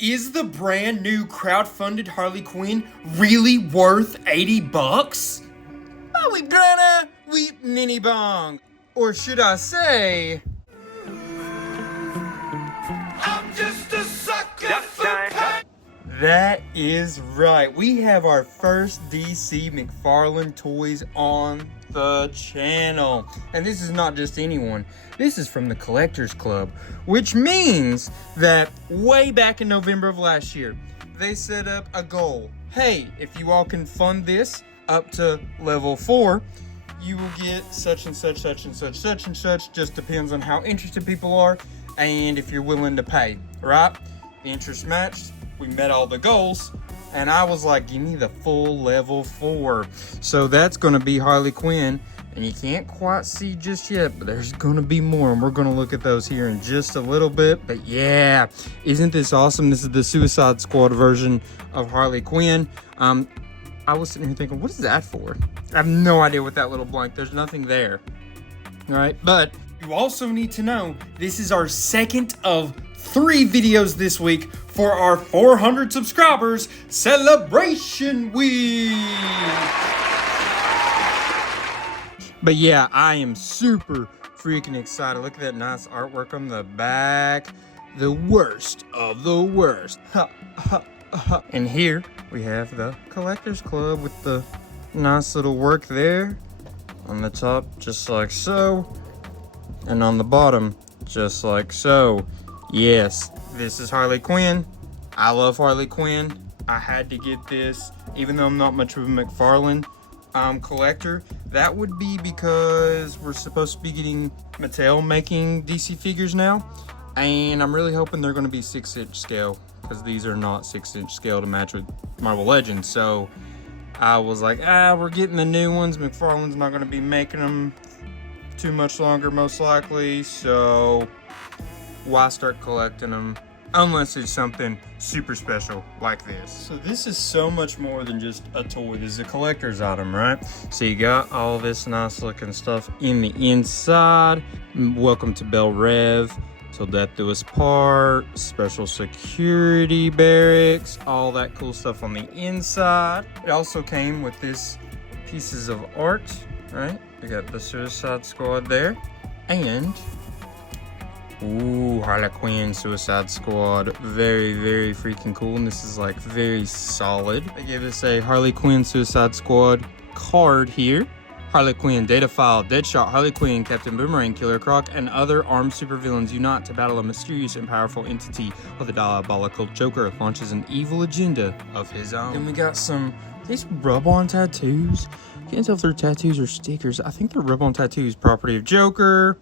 Is the brand new crowdfunded Harley Quinn really worth $80? Oh, we gonna weep ninny bong. Or should I say... I'm just a sucker for cut. That is right. We have our first DC McFarlane toys on the channel. And this is not just anyone. This is from the Collectors Club, which means that way back in November of last year, they set up a goal. Hey, if you all can fund this up to level 4, you will get such and such, such and such, such and such. Just depends on how interested people are and if you're willing to pay, right? The interest matched. We met all the goals, and I was like, give me the full level 4. So that's going to be Harley Quinn, and you can't quite see just yet, but there's going to be more, and we're going to look at those here in just a little bit. But yeah, isn't this awesome? This is the Suicide Squad version of Harley Quinn. I was sitting here thinking, what is that for? I have no idea what that little blank, there's nothing there. All right, but you also need to know this is our second of 3 videos this week for our 400 subscribers celebration week. But yeah, I am super freaking excited. Look at that nice artwork on the back. The worst of the worst. Ha, ha, ha. And here we have the Collectors Club with the nice little work there. On the top, just like so. And on the bottom, just like so. Yes, this is Harley Quinn. I love Harley Quinn. I had to get this, even though I'm not much of a McFarlane collector. That would be because we're supposed to be getting Mattel making DC figures now. And I'm really hoping they're going to be 6-inch scale, because these are not 6-inch scale to match with Marvel Legends. So I was like, we're getting the new ones. McFarlane's not going to be making them too much longer, most likely. So why start collecting them unless it's something super special like this? So this is so much more than just a toy. This is a collector's item, right? So you got all this nice looking stuff in the inside. Welcome to Bell Rev, till death do us part, special security barracks, all that cool stuff on the inside. It also came with this pieces of art, right? We got the Suicide Squad there, and ooh, Harley Quinn Suicide Squad. Very, very freaking cool. And this is like very solid. They gave us a Harley Quinn Suicide Squad card here. Harley Quinn, Data File, Deadshot, Harley Quinn, Captain Boomerang, Killer Croc, and other armed supervillains unite to battle a mysterious and powerful entity while the diabolical Joker launches an evil agenda of his own. Then we got these rub-on tattoos. Can't tell if they're tattoos or stickers. I think they're rub-on tattoos. Property of Joker.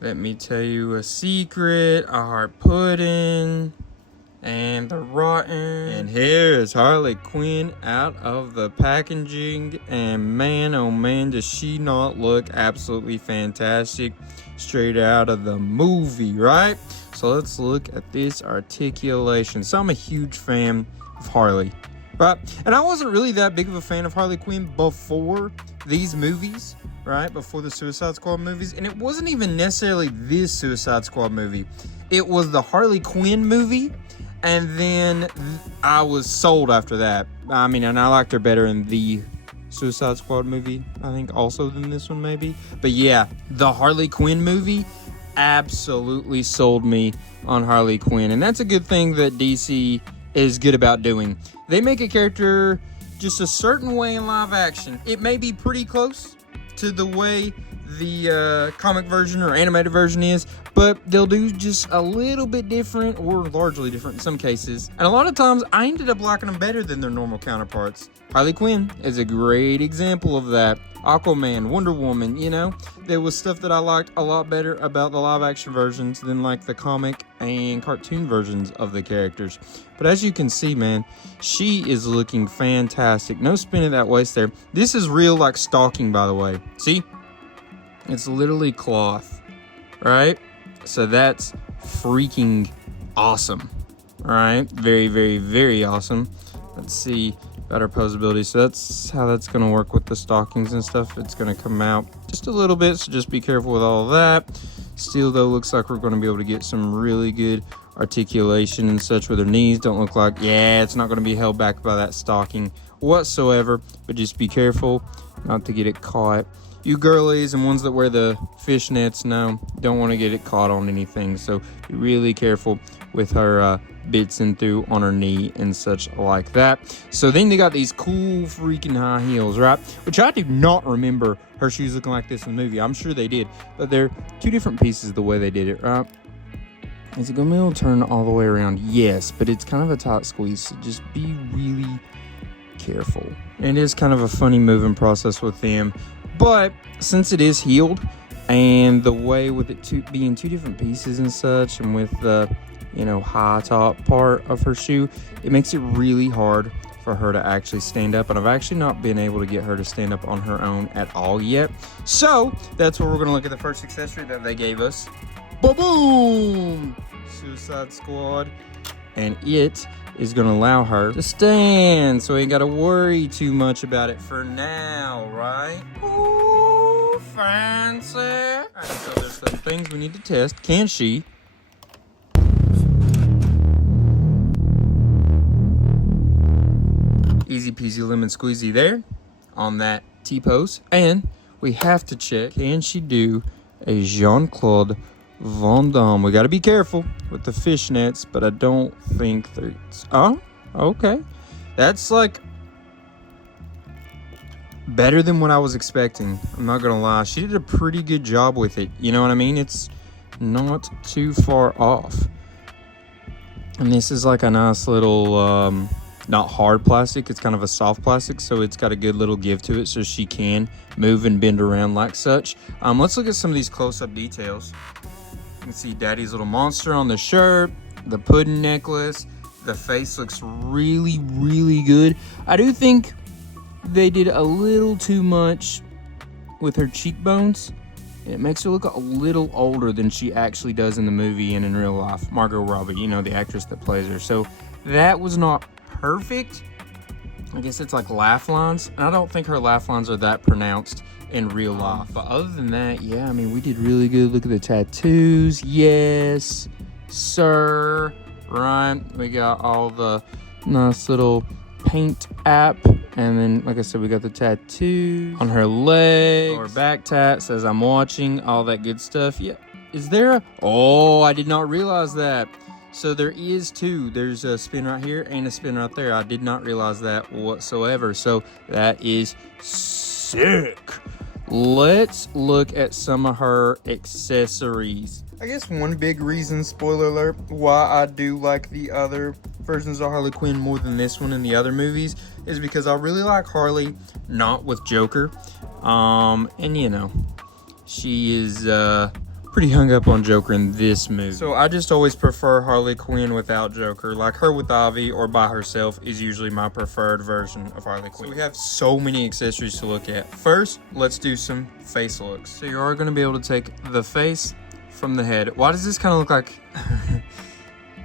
Let me tell you a secret, a heart pudding, and the rotten. And here is Harley Quinn out of the packaging, and man, oh man, does she not look absolutely fantastic, straight out of the movie, right? So let's look at this articulation. So I'm a huge fan of Harley, right? And I wasn't really that big of a fan of Harley Quinn before these movies, right? Before the Suicide Squad movies. And it wasn't even necessarily this Suicide Squad movie. It was the Harley Quinn movie. And then I was sold after that. I mean, and I liked her better in the Suicide Squad movie, I think, also than this one maybe. But yeah, the Harley Quinn movie absolutely sold me on Harley Quinn. And that's a good thing that DC is good about doing. They make a character just a certain way in live action. It may be pretty close to the way the comic version or animated version is, but they'll do just a little bit different or largely different in some cases. And a lot of times I ended up liking them better than their normal counterparts. Harley Quinn is a great example of that. Aquaman, Wonder Woman, you know, there was stuff that I liked a lot better about the live action versions than like the comic and cartoon versions of the characters. But as you can see, man, she is looking fantastic. No spin at that waist there. This is real like stocking, by the way. See? It's literally cloth, right? So that's freaking awesome. All right, very, very, very awesome. Let's see about our posability. So that's how that's going to work with the stockings and stuff. It's going to come out just a little bit, so just be careful with all of that. Still, though, looks like we're going to be able to get some really good articulation and such with her knees. Don't look like, yeah, it's not going to be held back by that stocking whatsoever, but just be careful not to get it caught. You girlies and ones that wear the fishnets, no, don't want to get it caught on anything, so be really careful with her bits in through on her knee and such like that. So then they got these cool freaking high heels, right? Which I do not remember her shoes looking like this in the movie. I'm sure they did, but they're two different pieces the way they did it, right? Is it going to be able to turn all the way around? Yes, but it's kind of a tight squeeze, so just be really careful. And it is kind of a funny moving process with them, but since it is heeled, and the way with it being two different pieces and such, and with the, you know, high top part of her shoe, it makes it really hard for her to actually stand up, and I've actually not been able to get her to stand up on her own at all yet. So that's where we're going to look at the first accessory that they gave us. Boom! Suicide Squad. And it is going to allow her to stand, so we ain't got to worry too much about it for now, right? Ooh, fancy. Alright, so there's some things we need to test. Can she? Easy peasy lemon squeezy there on that T-pose. And we have to check, can she do a Jean-Claude Van Damme? We got to be careful with the fishnets, but I don't think there's... Oh, okay. That's like better than what I was expecting. I'm not going to lie. She did a pretty good job with it. You know what I mean? It's not too far off. And this is like a nice little, not hard plastic. It's kind of a soft plastic, so it's got a good little give to it, so she can move and bend around like such. Let's look at some of these close-up details. You can see Daddy's little monster on the shirt, the pudding necklace. The face looks really, really good. I do think they did a little too much with her cheekbones. It makes her look a little older than she actually does in the movie and in real life. Margot Robbie, you know, the actress that plays her. So that was not perfect. I guess it's like laugh lines. And I don't think her laugh lines are that pronounced in real life. But other than that, yeah, I mean, we did really good. Look at the tattoos. Yes, sir. Right. We got all the nice little paint app. And then, like I said, we got the tattoo on her leg. Or back tat says, I'm watching. All that good stuff. Yeah. Is there a... Oh, I did not realize that. So there is two. There's a spin right here and a spin right there. I did not realize that whatsoever. So that is sick. Let's look at some of her accessories. I guess one big reason, spoiler alert, why I do like the other versions of Harley Quinn more than this one in the other movies is because I really like Harley not with Joker. And you know, she is pretty hung up on Joker in this movie. So I just always prefer Harley Quinn without Joker. Like her with Ivy or by herself is usually my preferred version of Harley Quinn. So we have so many accessories to look at. First, let's do some face looks. So you are going to be able to take the face from the head. Why does this kind of look like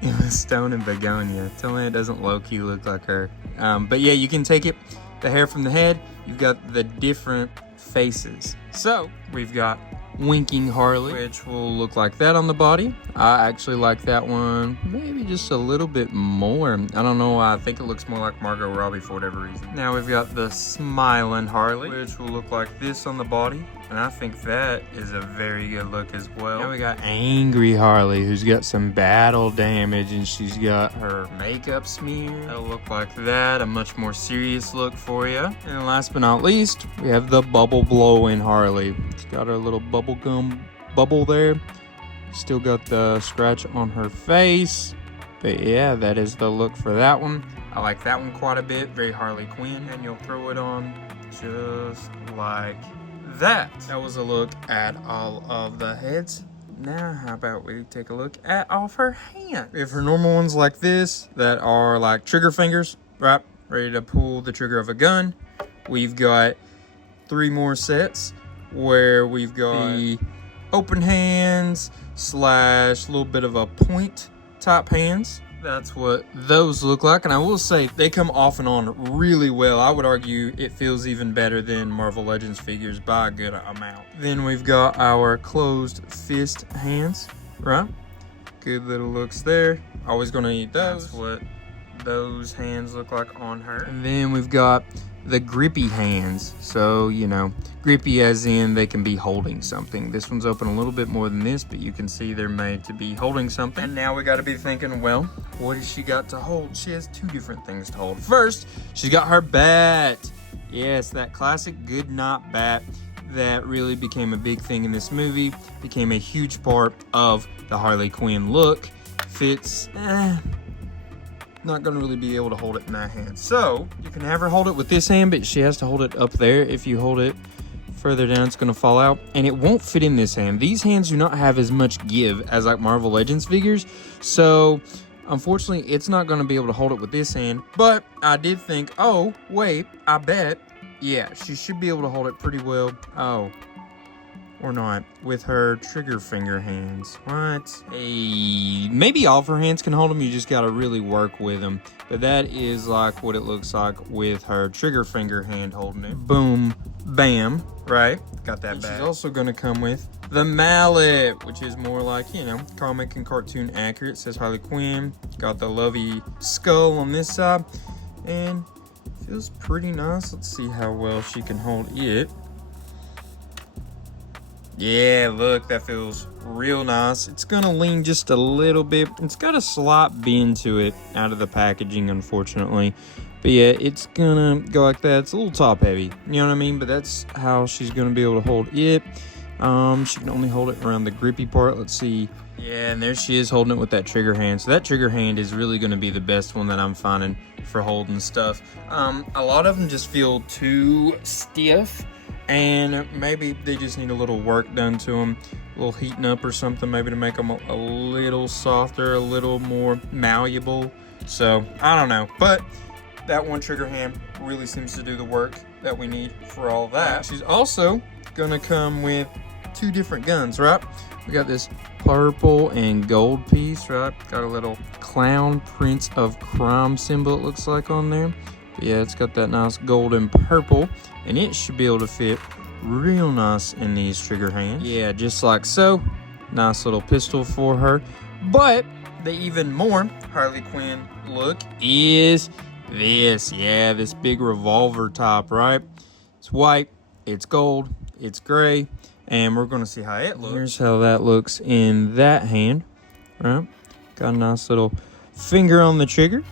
Emma Stone and Begonia? Tell me it doesn't low-key look like her. But yeah, you can take it, the hair from the head. You've got the different faces. So we've got Winking Harley, which will look like that on the body. I actually like that one maybe just a little bit more. I don't know why. I think it looks more like Margot Robbie for whatever reason. Now we've got the Smiling Harley, which will look like this on the body. And I think that is a very good look as well. Now we got Angry Harley, who's got some battle damage, and she's got her makeup smeared. That'll look like that, a much more serious look for you. And last but not least, we have the Bubble Blowing Harley. She's got her little bubble gum bubble there. Still got the scratch on her face. But yeah, that is the look for that one. I like that one quite a bit. Very Harley Quinn. And you'll throw it on just like that. That was a look at all of the heads. Now, how about we take a look at all of her hands? We have her normal ones like this that are like trigger fingers, right? Ready to pull the trigger of a gun. We've got 3 more sets where we've got the open hands / a little bit of a point type hands. That's what those look like, and I will say they come off and on really well. I would argue it feels even better than Marvel Legends figures by a good amount. Then we've got our closed fist hands, right? Good little looks there. Always gonna eat those. That's what those hands look like on her. And then we've got the grippy hands. So, you know, grippy as in they can be holding something. This one's open a little bit more than this, but you can see they're made to be holding something. And now we gotta be thinking, well, what has she got to hold? She has two different things to hold. First, she's got her bat. Yes, that classic good knot bat that really became a big thing in this movie, became a huge part of the Harley Quinn look. Fits, not gonna really be able to hold it in that hand. So you can have her hold it with this hand, but she has to hold it up there. If you hold it further down, it's gonna fall out, and it won't fit in this hand. These hands do not have as much give as like Marvel Legends figures, so unfortunately it's not gonna be able to hold it with this hand. But I did think, oh wait, I bet, yeah, she should be able to hold it pretty well. Oh, or not, with her trigger finger hands. What? Hey, maybe all of her hands can hold them, you just gotta really work with them. But that is like what it looks like with her trigger finger hand holding it. Boom, bam, right? Got that back. She's also gonna come with the mallet, which is more like, you know, comic and cartoon accurate. It says Harley Quinn. Got the lovey skull on this side, and feels pretty nice. Let's see how well she can hold it. Yeah, look, that feels real nice. It's gonna lean just a little bit. It's got a slight bend to it out of the packaging, unfortunately. But yeah, it's gonna go like that. It's a little top heavy, you know what I mean? But that's how she's gonna be able to hold it. She can only hold it around the grippy part. Let's see. Yeah, and there she is holding it with that trigger hand. So that trigger hand is really gonna be the best one that I'm finding for holding stuff. A lot of them just feel too stiff, and maybe they just need a little work done to them, a little heating up or something, maybe to make them a little softer, a little more malleable. So I don't know, but that one trigger hand really seems to do the work that we need for all that. She's also gonna come with two different guns, right? We got this purple and gold piece, right? Got a little clown Prince of Crime symbol, it looks like, on there. But yeah, it's got that nice gold and purple, and it should be able to fit real nice in these trigger hands. Yeah, just like so. Nice little pistol for her. But the even more Harley Quinn look is this. Yeah, this big revolver top, right? It's white, it's gold, it's gray, and we're gonna see how it looks. Here's how that looks in that hand, right? Got a nice little finger on the trigger.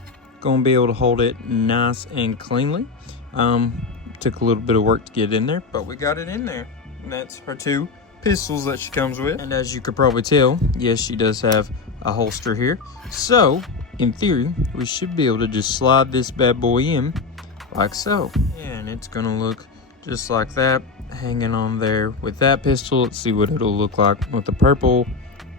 Gonna be able to hold it nice and cleanly. Took a little bit of work to get in there, but we got it in there. And that's her two pistols that she comes with. And as you could probably tell, yes, she does have a holster here. So, in theory, we should be able to just slide this bad boy in like so. And it's gonna look just like that, hanging on there with that pistol. Let's see what it'll look like with the purple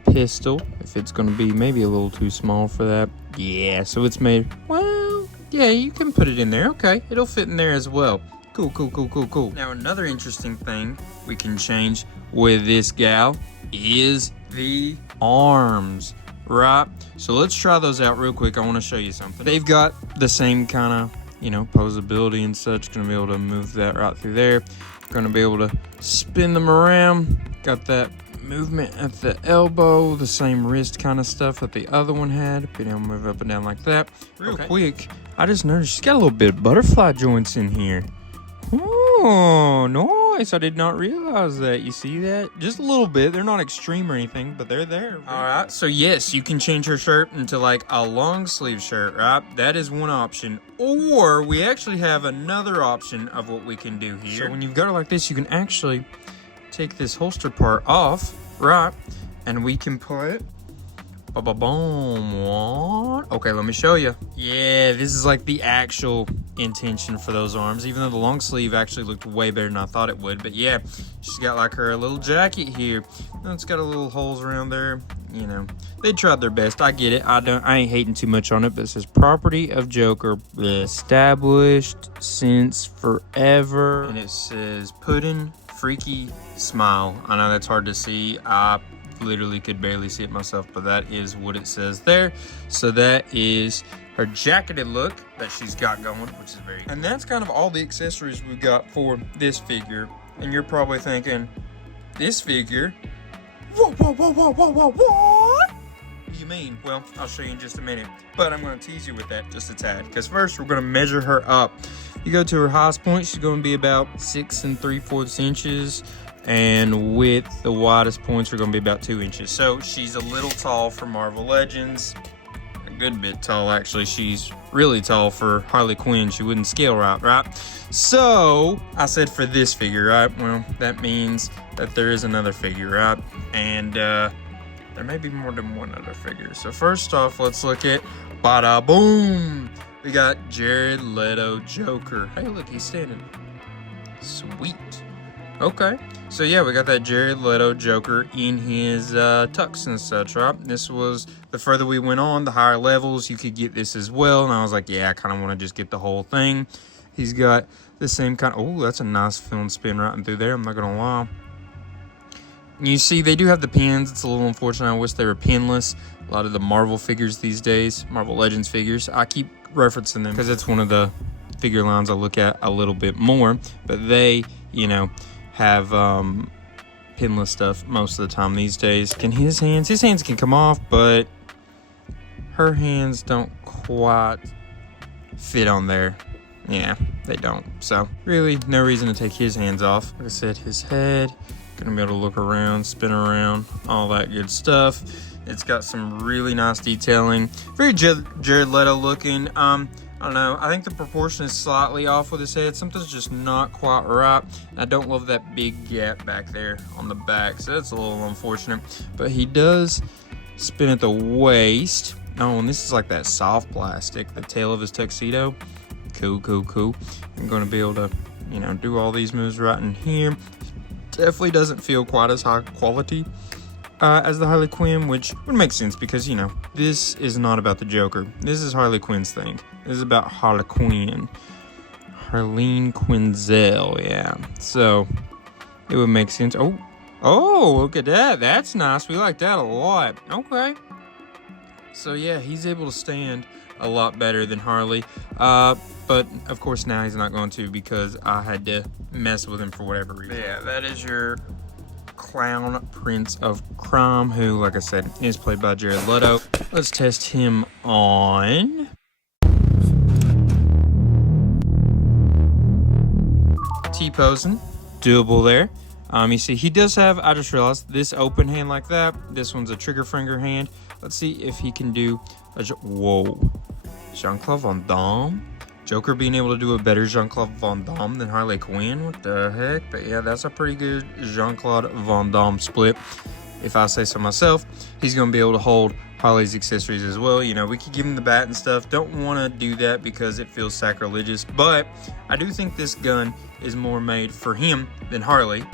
pistol, if it's gonna be maybe a little too small for that. Yeah, so it's made, well, yeah, you can put it in there. Okay, it'll fit in there as well. Cool, cool, cool, cool, cool. Now, another interesting thing we can change with this gal is the arms, right? So let's try those out real quick. I want to show you something. They've got the same kind of, you know, posability and such. Gonna be able to move that right through there. Gonna be able to spin them around. Got that movement at the elbow, the same wrist kind of stuff that the other one had. Being able to move up and down like that. Real quick, I just noticed she's got a little bit of butterfly joints in here. Oh, nice. I did not realize that. You see that? Just a little bit. They're not extreme or anything, but they're there. All right. So, yes, you can change her shirt into like a long sleeve shirt, right? That is one option. Or we actually have another option of what we can do here. So, when you've got her like this, you can actually take this holster part off, right? And we can put ba-ba-boom. What? Okay, let me show you. Yeah, this is like the actual intention for those arms, even though the long sleeve actually looked way better than I thought it would. But yeah, she's got like her little jacket here. It's got a little holes around there. You know, they tried their best. I get it. I ain't hating too much on it, but it says property of Joker, established since forever. And it says puddin' freaky smile. I know that's hard to see. I literally could barely see it myself, but that is what it says there. So that is her jacketed look that she's got going, which is very cool. And that's kind of all the accessories we've got for this figure. And you're probably thinking, this figure, what? you mean? Well, I'll show you in just a minute. But I'm going to tease you with that just a tad. Because first, we're going to measure her up. You go to her highest point, she's going to be about 6 3/4 inches. And with the widest points are going to be about 2 inches. So she's a little tall for Marvel Legends. A good bit tall, actually. She's really tall for Harley Quinn. She wouldn't scale right? So I said for this figure, right? Well, that means that there is another figure, right? And there may be more than one other figure. So first off, let's look at bada boom. We got Jared Leto Joker. Hey, look, he's standing. Sweet. Okay, so yeah, we got that Jared Leto Joker in his tux and such, right? This was, the further we went on, the higher levels, you could get this as well. And I was like, yeah, I kind of want to just get the whole thing. He's got the same kind of, oh, that's a nice film spin right through there, I'm not going to lie. You see, they do have the pins. It's a little unfortunate. I wish they were pinless. A lot of the Marvel figures these days, Marvel Legends figures, I keep referencing them because it's one of the figure lines I look at a little bit more. But they, you know, have pinless stuff most of the time these days. Can his hands can come off, but her hands don't quite fit on there. Yeah, they don't. So really no reason to take his hands off. Like I said, his head, gonna be able to look around, spin around, all that good stuff. It's got some really nice detailing, very Jared Leto looking. I don't know, I think the proportion is slightly off with his head. Something's just not quite right. I don't love that big gap back there on the back, so that's a little unfortunate. But he does spin at the waist. Oh, and this is like that soft plastic, the tail of his tuxedo. Cool. I'm going to be able to, you know, do all these moves right in here. Definitely doesn't feel quite as high quality as the Harley Quinn, which would make sense because, you know, this is not about the Joker. This is Harley Quinn's thing. This is about Harley Quinn. Harleen Quinzel, yeah. So, it would make sense. Oh, look at that. That's nice. We like that a lot. Okay. So, yeah, he's able to stand a lot better than Harley. But, of course, now he's not going to because I had to mess with him for whatever reason. But yeah, that is your Clown Prince of Crime, who, like I said, is played by Jared Leto. Let's test him on T-posing. Doable there. You see, he does have, I just realized, this open hand like that. This one's a trigger finger hand. Let's see if he can do a, whoa. Jean-Claude Van Damme? Joker being able to do a better Jean-Claude Van Damme than Harley Quinn? What the heck? But yeah, that's a pretty good Jean-Claude Van Damme split. If I say so myself, he's going to be able to hold Harley's accessories as well. You know, we could give him the bat and stuff. Don't want to do that because it feels sacrilegious. But I do think this gun is more made for him than Harley.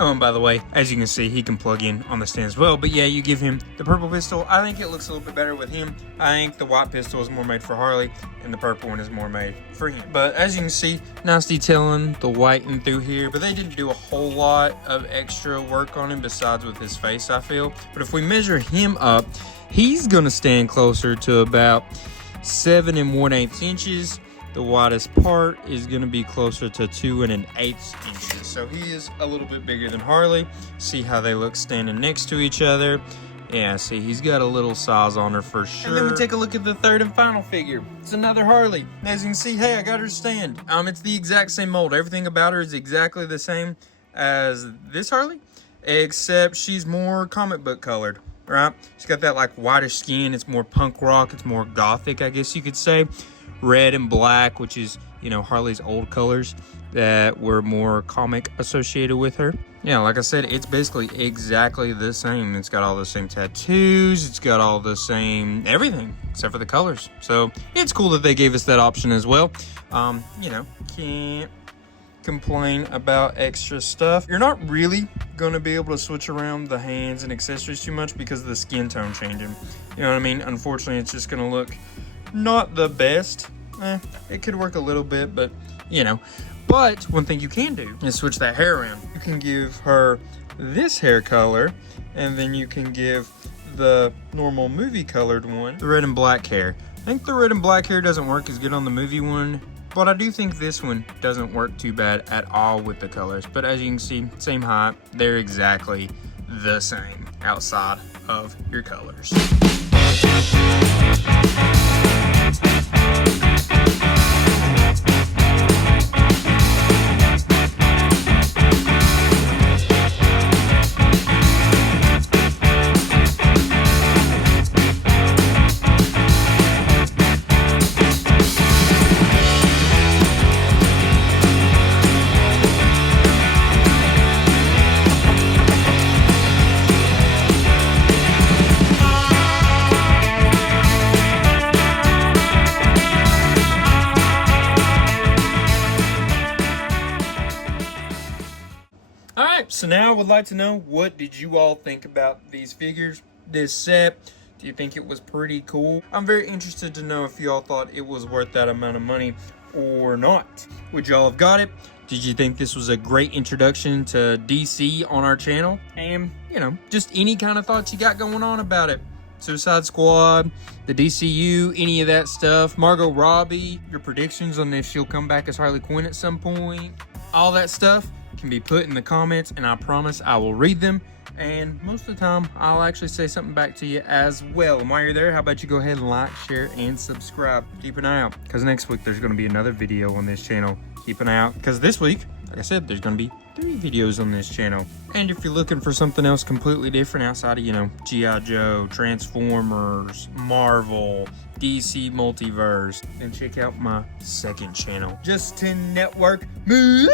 Oh, and by the way, as you can see, he can plug in on the stand as well. But yeah, you give him the purple pistol. I think it looks a little bit better with him. I think the white pistol is more made for Harley, and the purple one is more made for him. But as you can see, nice detailing, the whiting through here. But they didn't do a whole lot of extra work on him besides with his face, I feel. But if we measure him up, he's going to stand closer to about 7 1/8 inches. The widest part is going to be closer to 2 1/8 inches. So he is a little bit bigger than Harley. See how they look standing next to each other. Yeah, see, he's got a little size on her for sure. And then we take a look at the third and final figure. It's another Harley. As you can see, hey, I got her stand. It's the exact same mold. Everything about her is exactly the same as this Harley, except she's more comic book colored, right? She's got that like whitish skin. It's more punk rock. It's more gothic, I guess you could say. Red and black, which is, you know, Harley's old colors that were more comic associated with her. Yeah, like I said, it's basically exactly the same. It's got all the same tattoos. It's got all the same everything except for the colors. So it's cool that they gave us that option as well. You know, can't complain about extra stuff. You're not really going to be able to switch around the hands and accessories too much because of the skin tone changing. You know what I mean? Unfortunately, it's just going to look not the best. It could work a little bit, but you know. But one thing you can do is switch that hair around. You can give her this hair color, and then you can give the normal movie colored one the red and black hair. I think the red and black hair doesn't work as good on the movie one, but I do think this one doesn't work too bad at all with the colors. But as you can see, same height, they're exactly the same outside of your colors. Alright, so now I would like to know, what did you all think about these figures, this set? Do you think it was pretty cool? I'm very interested to know if you all thought it was worth that amount of money or not. Would y'all have got it? Did you think this was a great introduction to DC on our channel? And, you know, just any kind of thoughts you got going on about it. Suicide Squad, the DCU, any of that stuff. Margot Robbie, your predictions on if she'll come back as Harley Quinn at some point. All that stuff can be put in the comments, and I promise I will read them. And most of the time, I'll actually say something back to you as well. And while you're there, how about you go ahead and like, share, and subscribe. Keep an eye out, because next week there's going to be another video on this channel. Keep an eye out, because this week, like I said, there's going to be 3 videos on this channel. And if you're looking for something else completely different outside of, you know, G.I. Joe, Transformers, Marvel, DC Multiverse, then check out my second channel, Justin Network Movies.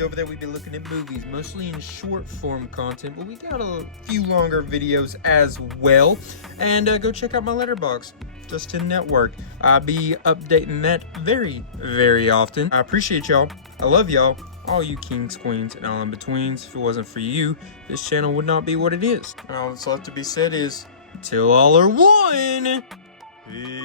Over there we've been looking at movies, mostly in short form content, but we got a few longer videos as well. And go check out my letterbox, Justin Network. I'll be updating that very, very often. I appreciate y'all. I love y'all. All you kings, queens, and all in betweens. If it wasn't for you, this channel would not be what it is. And all that's left to be said is, till all are one. Peace.